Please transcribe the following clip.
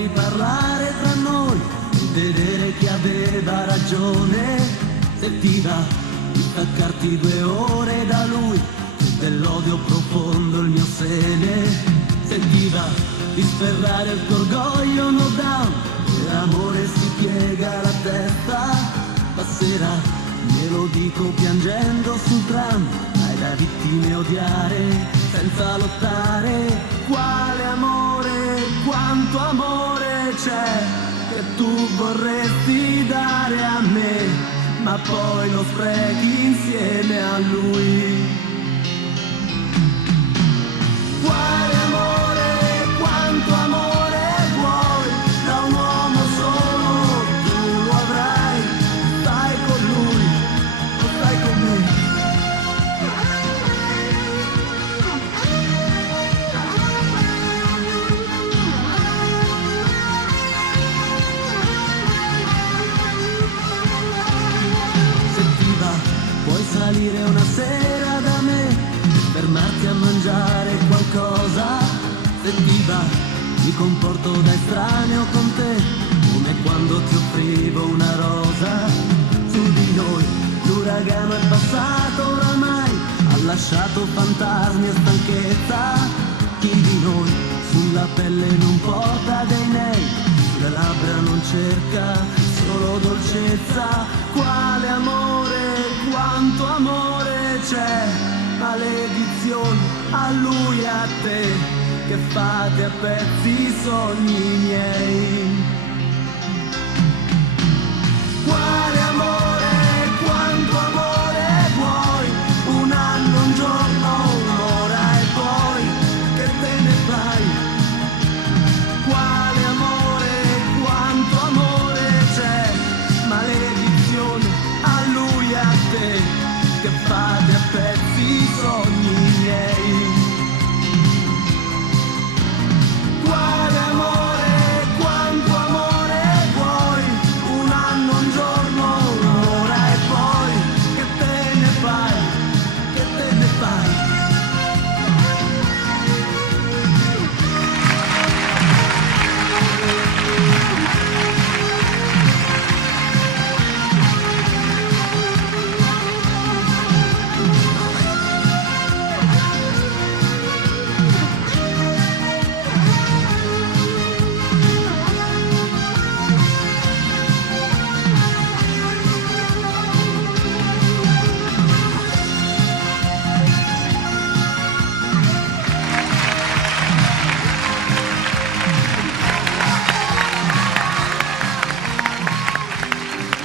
riparlare tra noi e vedere chi aveva ragione. Sentiva di staccarti 2 ore da lui, dell'odio profondo il mio sene. Sentiva di sferrare il tuo orgoglio no down, per amore si piega la testa. Stasera glielo dico piangendo sul tram, hai da vittime odiare senza lottare. Quale amore, quanto amore c'è che tu vorresti dare a me, ma poi lo sprechi insieme a lui. Quale amore, quanto amore vuoi da un uomo solo, tu lo avrai, stai con lui o stai con me. Sentiva, puoi salire una sera da me, fermarti a mangiare qualcosa. Sentiva, mi comporto da estraneo con te, come quando ti offrivo una rosa. Su di noi l'uragano è passato oramai, ha lasciato fantasmi e stanchezza. Chi di noi sulla pelle non porta dei nei, sulle labbra non cerca solo dolcezza. Quale amore, quanto amore c'è, maledizione a lui e a te, che fate a pezzi i sogni miei.